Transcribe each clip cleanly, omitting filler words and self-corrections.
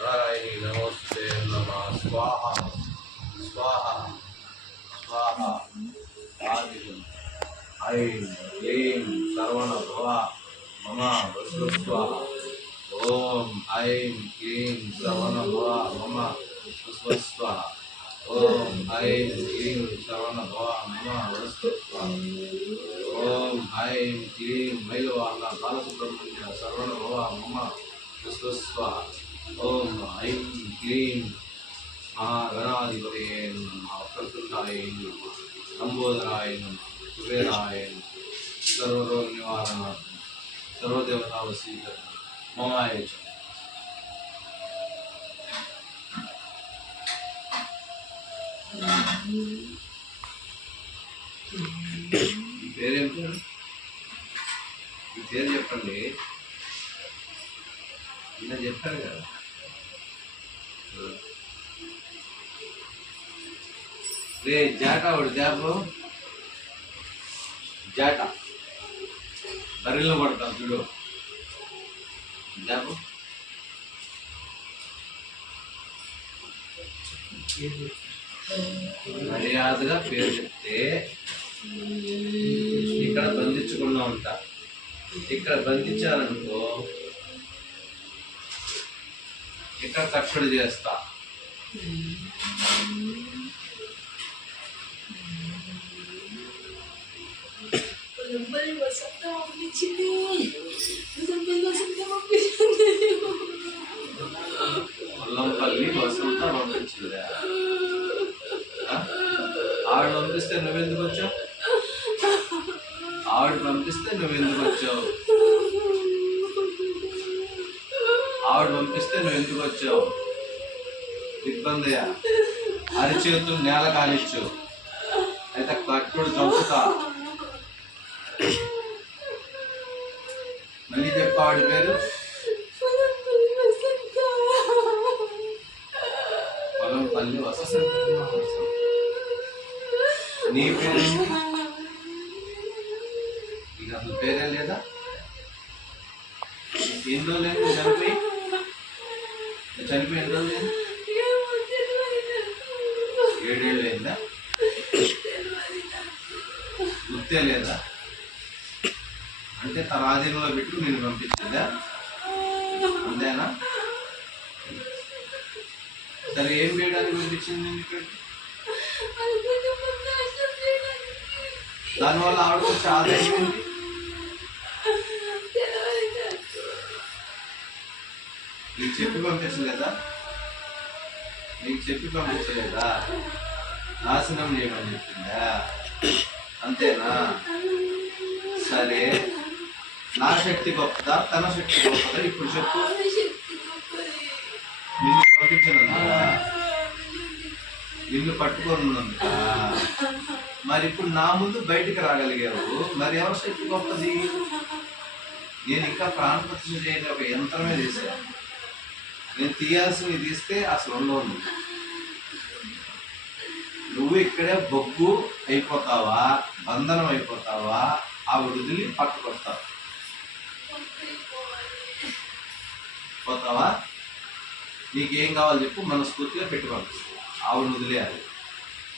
नारायणी नमोस्ते नमः स्वाहा स्वाहा स्वाहा आदिशं ऐं क्लीं सर्वणभव मम वस्तु स्वाहा ॐ ऐं क्लीं सर्वणभव मम वस्तु स्वाहा ॐ ऐं क्लीं सर्वणभव मम वस्तु स्वाहा ॐ ऐं क्लीं मैलवाहन बालसुब्रह्मण्य सर्वणभव मम वस्तु स्वाहा ॐ ऐं क्लीं महागणाधिपतये नमः वक्रतुण्डाय नमः लंबोदराय नमः कुबेराय नमः सर्वरोग निवारणार्थं सर्वदेवता वशीकरण ममाय च పేరేం పేరు ఈ పేరు చెప్పండి ఇలా చెప్పారు కదా రే జాటా ఒకటి జాబు జాటా బరిలో పడతాం చూడు జాబు మర్యాదగా పేరు చెప్తే ఇక్కడ బంధించకుండా ఉంటా ఇక్కడ బంధించారనుకో ఇక్కడ కట్టడి చేస్తా ముల్లంపల్లి వసంత పంపించిందా ఆవిడ పంపిస్తే నువ్వెందుకు వచ్చావు ఆవిడ పంపిస్తే నువ్వెందుకు వచ్చావు ఆవిడ పంపిస్తే నువ్వెందుకు వచ్చావు ఇబ్బందియా అరిచేతులు నేల కానిచ్చు అయితే కట్టుడు చంపుతా మళ్ళీ చెప్ప ఆవిడ పేరు పొలంపల్లి వసంత నీ పేరు ఇక అసలు పేరే లేదా ఎన్ని రోజులు లేదు చనిపోయి ఎన్ని రోజులు లేదు 7 ఏళ్ళు అయిందా గుర్తే లేదా అంటే తన ఆధీనంలో పెట్టు నేను పంపించిందా అంతేనా సరే ఏం చేయడానికి పంపించింది నేను ఇక్కడ దానివల్ల ఆవిడకు వచ్చే ఆదాయం ఏంటి నీకు చెప్పి పంపించలేదా నీకు చెప్పి పంపించలేదా నాశనం చేయమని చెప్పిందా అంతేనా సరే నా శక్తి గొప్పదా తన శక్తి గొప్పదా ఇప్పుడు చెప్పు నిన్ను పంపించినందుక నిన్ను పట్టుకున్నందుక మరి ఇప్పుడు నా ముందు బయటికి రాగలిగావు మరి ఎవరి శక్తి గొప్పది నేను ఇంకా ప్రాణప్రతిష్ఠ చేయని ఒక యంత్రమే తీసాను నేను తీయాల్సినవి తీస్తే అసలు ఉండవు నువ్వు ఇక్కడే బొగ్గు అయిపోతావా బంధనం అయిపోతావా ఆ వృద్ధుని పట్టుకొస్తావు పోతావా నీకేం కావాలి చెప్పు మనస్ఫూర్తిగా పెట్టి పంపిస్తావు ఆవిడ వదిలేయాలి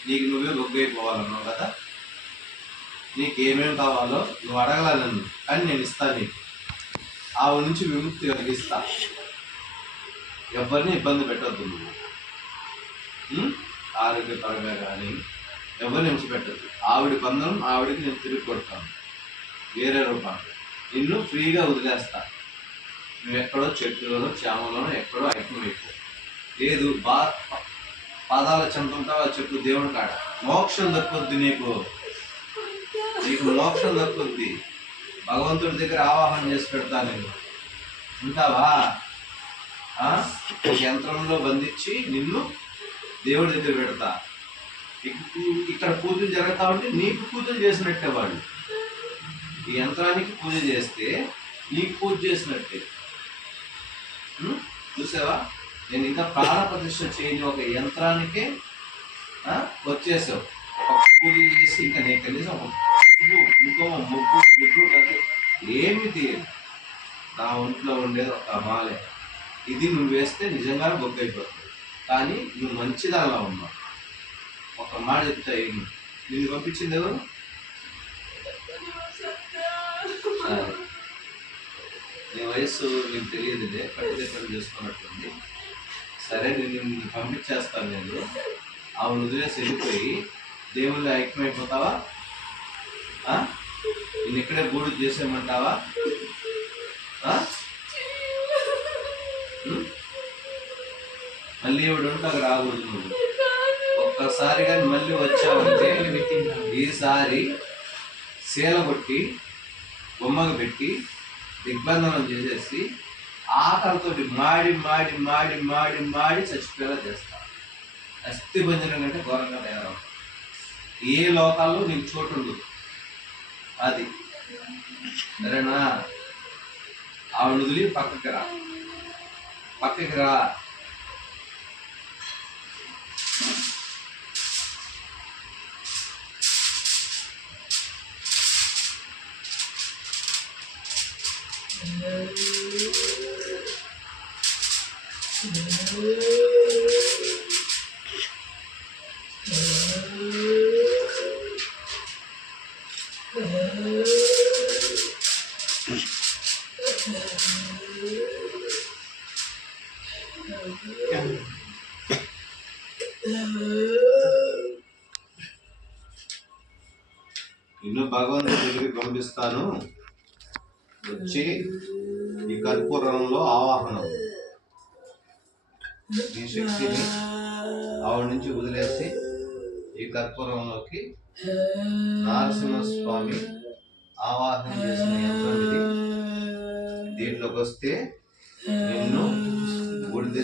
నీకు నువ్వే బొగ్గు అయిపోవాలన్నావు కదా నీకేమేమి కావాలో నువ్వు అడగల నన్ను కానీ నేను ఇస్తాను నీకు ఆవిడ నుంచి విముక్తి కలిగిస్తా ఎవరిని ఇబ్బంది పెట్టద్దు నువ్వు ఆరోగ్యపరంగా కానీ ఎవరిని హింసపెట్టద్దు ఆవిడ బంధనం ఆవిడకి నేను తిరిగి కొడతాను వేరే రూపాన్ని నిన్ను ఫ్రీగా వదిలేస్తా నువ్వు ఎక్కడో చెట్టులోనో చేమలోనో ఎక్కడో ఐక్యమైపో లేదు పాదాల చెందుంటావా చెప్పు దేవుని కాడ మోక్షం దక్కుద్ది నీకు మోక్షం దక్కుద్ది భగవంతుడి దగ్గర ఆవాహన చేసి పెడతా నేను ఉంటావా యంత్రంలో బంధించి నిన్ను దేవుడి దగ్గర పెడతా ఇక్కడ పూజలు జరుగుతా ఉంటే నీకు పూజలు చేసినట్టే వాళ్ళు ఈ యంత్రానికి పూజ చేస్తే నీకు పూజ చేసినట్టే చూసావా నేను ఇంకా ప్రాణప్రతిష్ఠ చేయని ఒక యంత్రానికే వచ్చేసావు ఒక పూజ చేసి ఇంకా నేను కనీసం ఒక ముఖం ముగ్గు ఏమి తీయదు నా ఒంట్లో ఉండేది ఒక మాలే, ఇది నువ్వు వేస్తే నిజంగా బొక్క అయిపోతుంది. కానీ నువ్వు మంచిదానిలా ఉన్నావు. ఒక మాట చెప్తా, నిన్ను పంపించింది ఎవరు? నీ వయస్సు నీకు తెలియదులే, పట్టుదల చేసుకున్నట్టుంది. సరే, నిన్ను పంపించేస్తాను నేను. ఆమె వదిలేసి వెళ్ళిపోయి దేవుళ్ళు ఐక్యమైపోతావా? నేను ఇక్కడే గూడు చేసేయమంటావా? మళ్ళీ ఇవిడు ఉంటాకు రాకూడదు. నువ్వు ఒక్కసారి కానీ మళ్ళీ వచ్చావంటే ఈసారి శీల కొట్టి బొమ్మకు పెట్టి దిగ్బంధనం చేసేసి ఆకలితోటి మాడి మాడి మాడి మాడి మాడి చచ్చిపోయేలా చేస్తా. అస్థి భంజనం కంటే ఘోరంగా తయారవుతాం. ఏ లోకాల్లో నీకు చోటు ఉండదు. అది సరేనా? ఆవిడ వదిలి పక్కకి రా, పక్కకి రా. నిన్ను భగవంతుడి దగ్గరికి పంపిస్తాను. వచ్చి ఈ కర్పూరంలో ఆవాహనం, ఈ శక్తిని ఆవిడ నుంచి వదిలేసి ఈ కర్పూరంలోకి నరసింహస్వామి ఆవాహనం చేసిన యంత్రం ఇది. దీంట్లోకి వస్తే నిన్ను బూడిద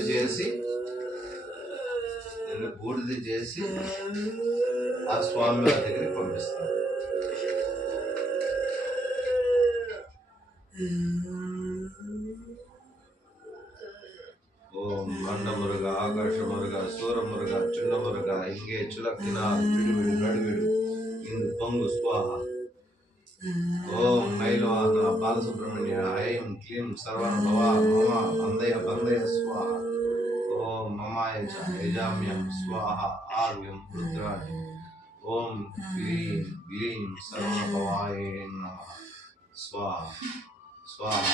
చేసి ఆ స్వామి వారి దగ్గరికి పంపిస్తాను. ఓం మండమురుగ, ఆకాశమురుగ, సూరమురుగ, చుండమురుగ, ఇంగే చులక్కిన విడువిడు నడువిడు ఇందు పొంగు స్వాహ. ఓం మైలవాహన బాలసుబ్రహ్మణ్య ఐం క్లీం సర్వణ భవ మమ బందయ స్వాహ. ఓం మమాయ యజామ్యం స్వాహ ఆర్యం రుద్రాణి. ఓం క్లీం గ్లీం సర్వణ భవాయ నమః స్వాహ స్వాహ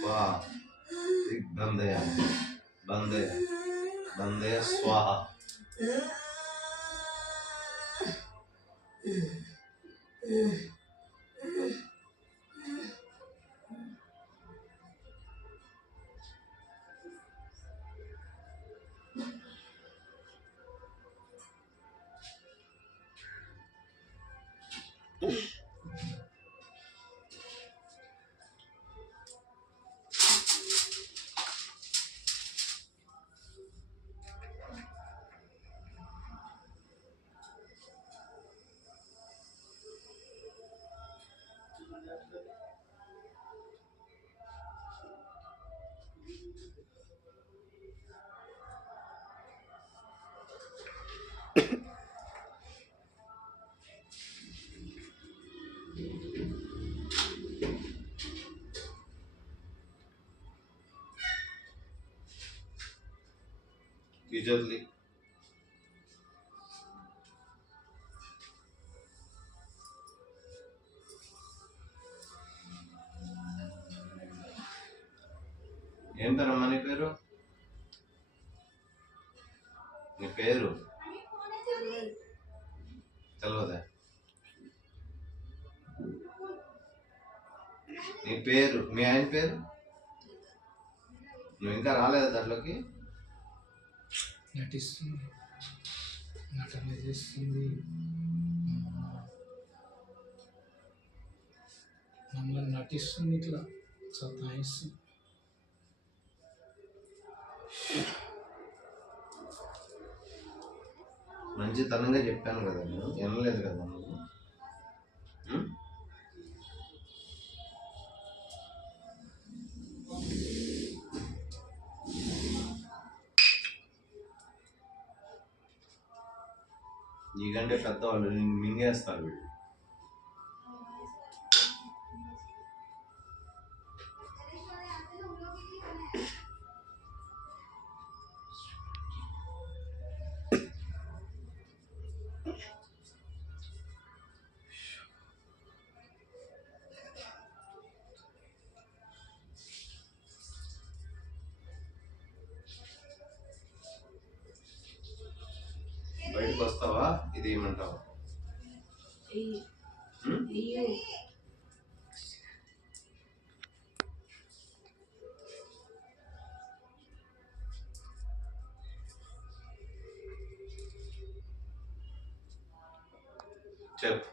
స్వాహ. దిగ్బంధయ బంధయ స్వాహ. Usually ఏం పేరమ్మా నీ పేరు? నీ పేరు తెలియదా? నీ పేరు, మీ ఆయన పేరు? నువ్వు ఇంకా రాలేదా దాంట్లోకి? నటిస్తుంది, నటన చేస్తుంది, మమ్మల్ని నటిస్తుంది, ఇట్లా సతాయిస్తుంది. మంచితనంగా చెప్పాను కదా, నేను వినలేదు కదా నువ్వు. నీకంటే పెద్దవాళ్ళు నిన్ను మింగేస్తారు వీళ్ళు. బయటకు వస్తావా? ఇది ఏమంటావా? చెప్పు,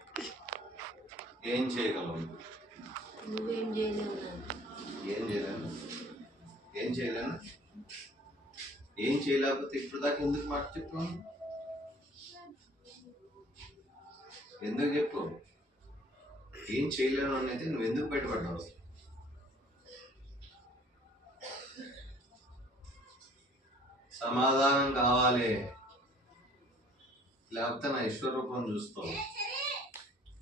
ఏం చేయగలవు? నువ్వేం చేయలేవు. ఏం చేయలేను. ఏం చేయలేను. ఏం చేయలేకపోతే ఇప్పుడు దాకా ఎందుకు మాట చెప్పాను? ఎందుకు చెప్పు? ఏం చేయలేను అనేది నువ్వు ఎందుకు బయటపడ్డావు? సమాధానం కావాలి, లేకపోతే నా విశ్వరూపం చూస్తావు.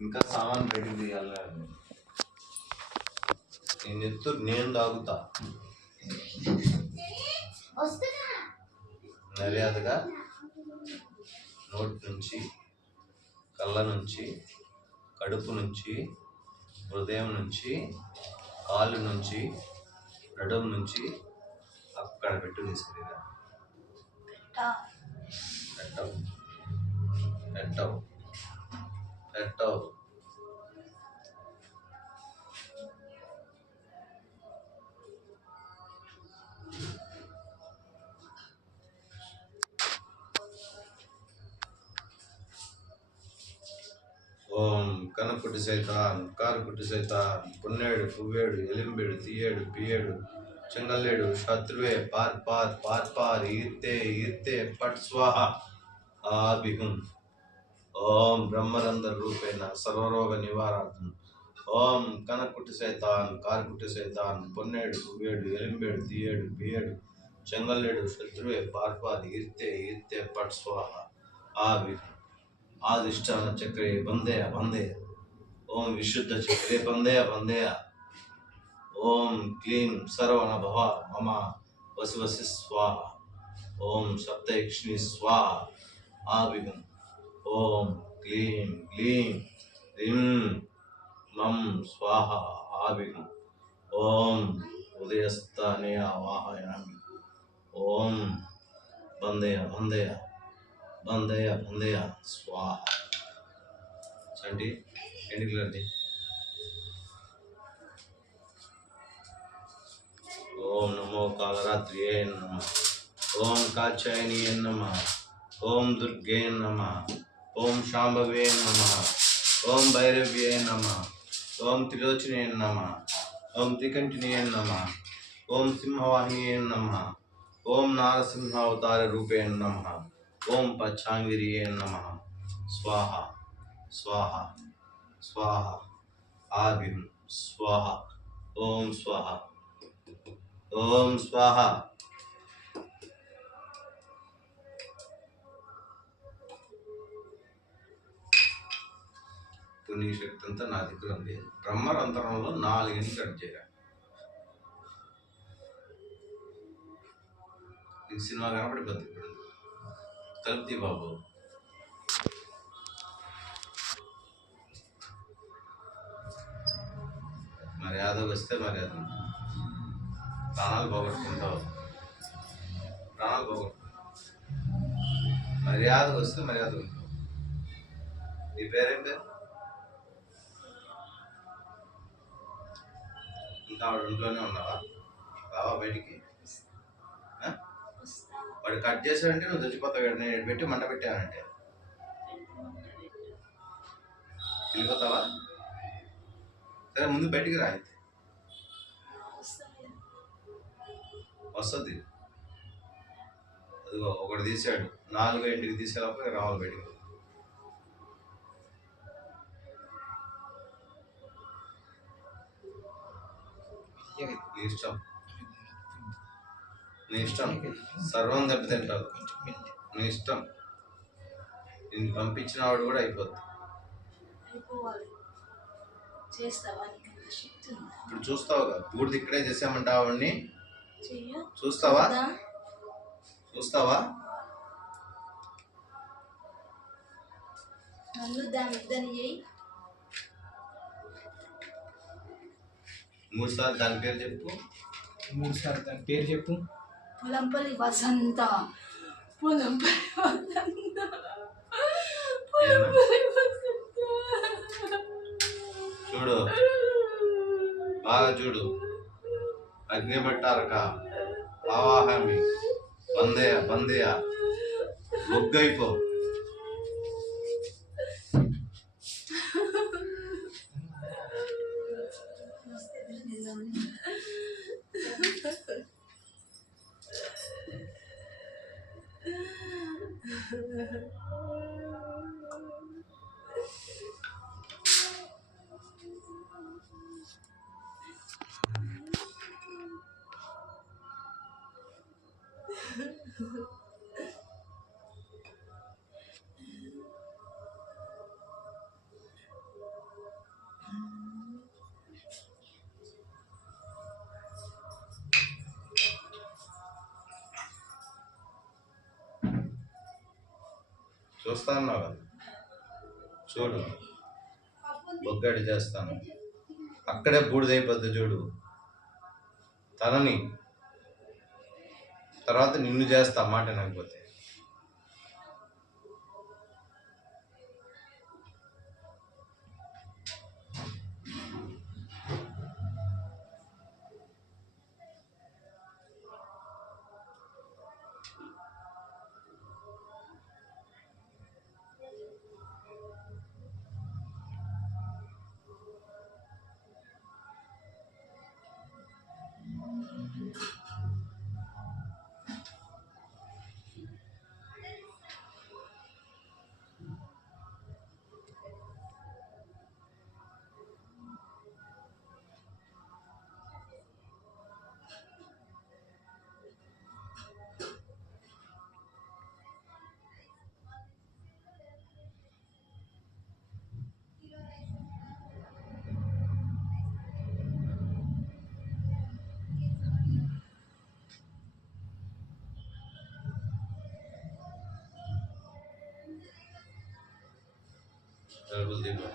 ఇంకా సామాన్ బయటకు తీయాలి. నేను ఎత్తు, నేను తాగుతా. మర్యాదగా నోటి నుంచి, కళ్ళ నుంచి, కడుపు నుంచి, హృదయం నుంచి, కాళ్ళు నుంచి, నడుము నుంచి అక్కడ పెట్టు. నీ శరీరం పెట్టవు, పెట్టవు, పెట్టవు. ఓం కనకుటి సైతాన్, కారుకుటి సైతాన్, పున్నేడు, పువ్వేడు, ఎలింబేడు, తీయేడు, పియేడు, చెంగల్లేడు, శత్రువే, పార్ పార్ పార్ పార్, ఈర్తే ఈర్తే, పట్ స్వాహ ఆభిహం. ఓం బ్రహ్మరంధ్ర రూపేణ సర్వరోగ నివారార్థం. ఓం కనకుటి సైతాన్, కారుకుటి సైతాన్, పున్నేడు, పువ్వేడు, ఎలింబేడు, తీయేడు, పియేడు, చెంగల్లేడు, శత్రువే, పార్ పార్, ఈర్తే ఈర్తే, పట్ స్వాహ ఆభిహం. ఆదిష్టాన చక్రే బందేయ బందేయ. ఓం విశుద్ధ చక్రే బందేయ బందేయ. ఓం క్లీం సర్వణ భవ మమ వసి స్వాహ. ఓం సప్తయక్ష్మి స్వాహ ఆవిగం. ఓం క్లీం క్లీం హ్రీం మం స్వాహ ఆవిగం. ఓం ఉదయస్థానే ఆవాహయామి. ఓం బందేయ బందేయ బందేయ బందేయ స్వాహ. చండి ఎండికి. ఓం నమో కాలరాత్రియే నమ. ఓం కాచాయనియే నమ. ఓం దుర్గే నమ. ఓం శాంభవే నమ. ఓం భైరవ్యే నమ. ఓం త్రిలోచనే నమ. ఓం త్రికంఠినే నమ. ఓం సింహవాహినియే నమ. ఓం నారసింహావతార రూపే నమ. ఓం పచ్చాంగిరియే నమ. స్వాహ స్వాహ స్వాహ ఆవిం స్వాహ. ఓం స్వాహ ఓం స్వాహ. పుణ్యశక్తి అంతా నా దగ్గర ఉంది. బ్రహ్మరంధ్రంలో 4 గంటలు కట్ చేయరా. ఈ సినిమా కనపడిపోద్ది ఇప్పుడు. తలుపుతీ బాబు. మర్యాద వస్తే మర్యాద, ప్రాణాలు పోగొట్టుకుంటావు. ప్రాణాలు పోగొట్టుకుంటావు. మర్యాద వస్తే మర్యాద ఉంటావు. నీ పేరేం పేరు? ఇంకా వాడు ఇంట్లోనే ఉన్నావా? రావా బయటికి? వాడు కట్ చేశాడంటే నువ్వు చచ్చిపోతావు. నేను పెట్టి మంట పెట్టానంటే వెళ్ళిపోతావా? సరే ముందు బయటికి రా. అయితే వస్తుంది. అదిగో ఒకటి తీసాడు. 4 తీసేలోపు రావాలి బయటికి. నీ ఇష్టం, నీ ఇష్టం. సర్వం దెబ్బతింటావు. నీ ఇష్టం. నేను పంపించిన వాడు కూడా అయిపోద్ది. ఇప్పుడు చూస్తావుగా, పూర్తి ఇక్కడే చేసామంటావు. వాడిని చూస్తావా? చూస్తావా? మూడు సార్లు దాని పేరు చెప్పు. 3 సార్లు దాని పేరు చెప్పు. పొలంపల్లి వసంత. పొలంపల్లి వసంత. ఏనా? చూడు బాగా చూడు. అగ్నిభట్టారక ఆవాహమి బందయ బందయ బొగ్గైపో. చూస్తాను కదా, చూడు బొగ్గడి చేస్తాను. అక్కడే బూడిదైపోద్ది చూడు. తనని తర్వాత నిన్ను చేస్తా మాట వినకపోతే. తలుపులు తీపు.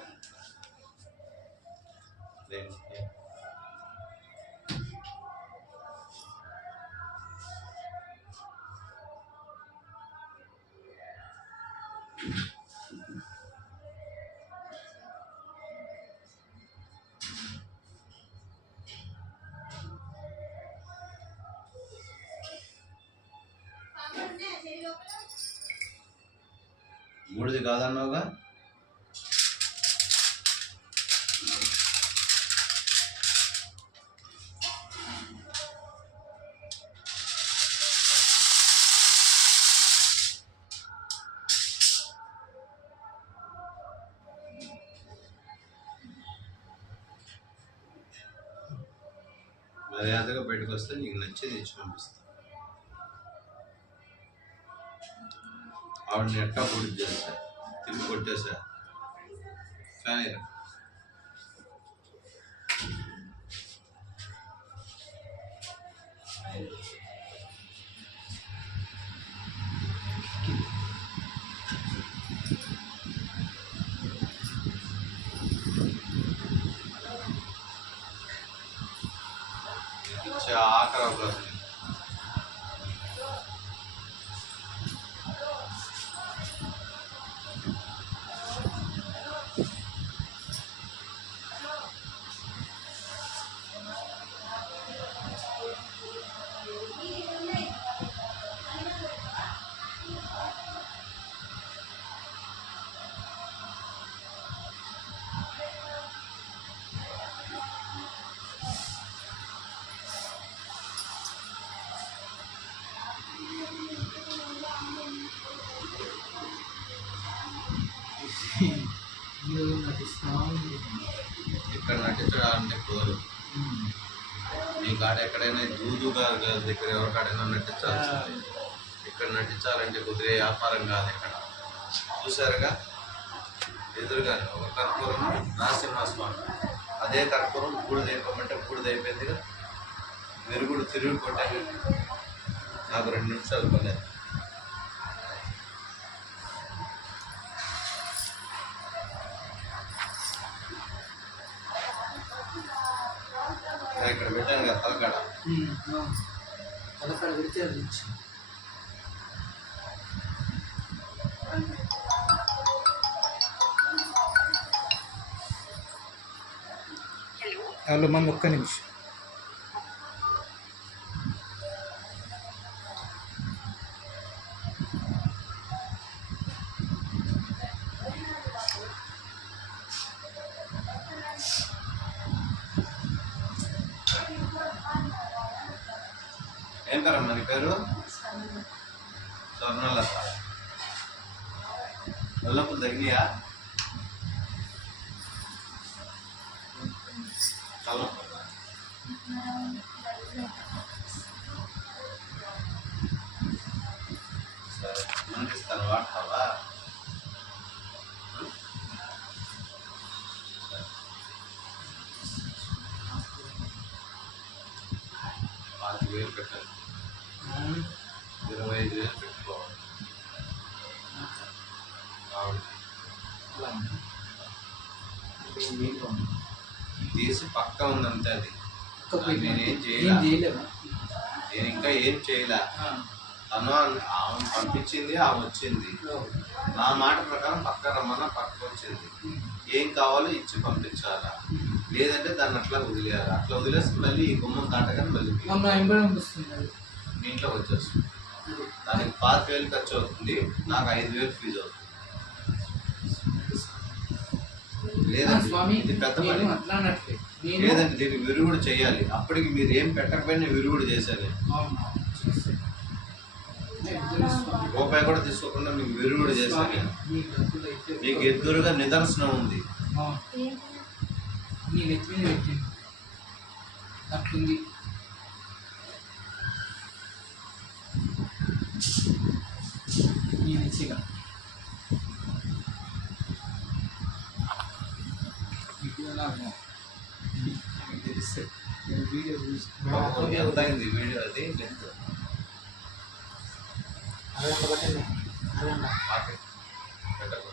మూడుది కాదన్నావుగా. మర్యాదగా బయటకు వస్తే నీకు నచ్చేది ఇచ్చి పంపిస్తా. ఆవిడని ఎట్టా పొడి చేస్తా, తిప్పి కొట్టేసా. కానీ ఆఖరి అవకాశం. ఇక్కడ నటించడానికి కుదరదు. నీ కాడ ఎక్కడైనా దూదుగా దగ్గర ఎవరికాడైనా నటించాల్సింది. ఇక్కడ నటించాలంటే కుదిరే వ్యాపారం కాదు. ఇక్కడ చూసారుగా ఎదురుగా ఒక కర్పూరం నరసింహస్వామి, అదే కర్పూరం బూడిదైపోమంటే బూడిదైపోయిందిగా. మెరుగుడు తిరుగు కొట్టాను. నాకు 2 నిమిషాలు పని. ఇక్కడ పెట్టాను కదా తలకాడ. తలకాడ పెడితే అది నుంచి. వాళ్ళు మమ్మీ ఒక్క నిమిషం. ఏం పేరమ్మా నీ పేరు? స్వర్ణలత. నల్లప్పుడు తగినాయా? తలనొప్పి. సరే అనిపిస్తాను, వాడతావా? సరే 5,000 పెట్టాలి, 25,000 పెట్టుకోవాలి. తీసి పక్క ఉందంటే అది నేనేం చేయలే, నేను ఇంకా ఏం చేయలే. తను ఆమె పంపించింది, ఆమె వచ్చింది. నా మాట ప్రకారం పక్క రమ్మన్నా పక్కకు వచ్చింది. ఏం కావాలో ఇచ్చి పంపించాలా, లేదంటే దాన్ని అట్లా వదిలేయాలి. అట్లా వదిలేసి మళ్ళీ ఈ గుమ్మం దాటగానే మళ్ళీ మీ ఇంట్లోకి వచ్చేస్తుంది. దానికి 5,000 ఖర్చు అవుతుంది, నాకు 5,000 ఫీజు అవుతుంది. లేదండి ఇది పెద్ద పని, లేదండి దీనికి విరుగుడు చేయాలి. అప్పటికి మీరు ఏం పెట్టకపోయినా విరుగుడు చేశాను. రూపాయి కూడా తీసుకోకుండా మీకు విరుగుడు చేశాను. మీకు ఎదురుగా నిదర్శనం ఉంది. అట్లుంది. ఈజీగా వీడియో ఎంత అయింది వీడియో? అది లెంత్ అదే పెట్టకు.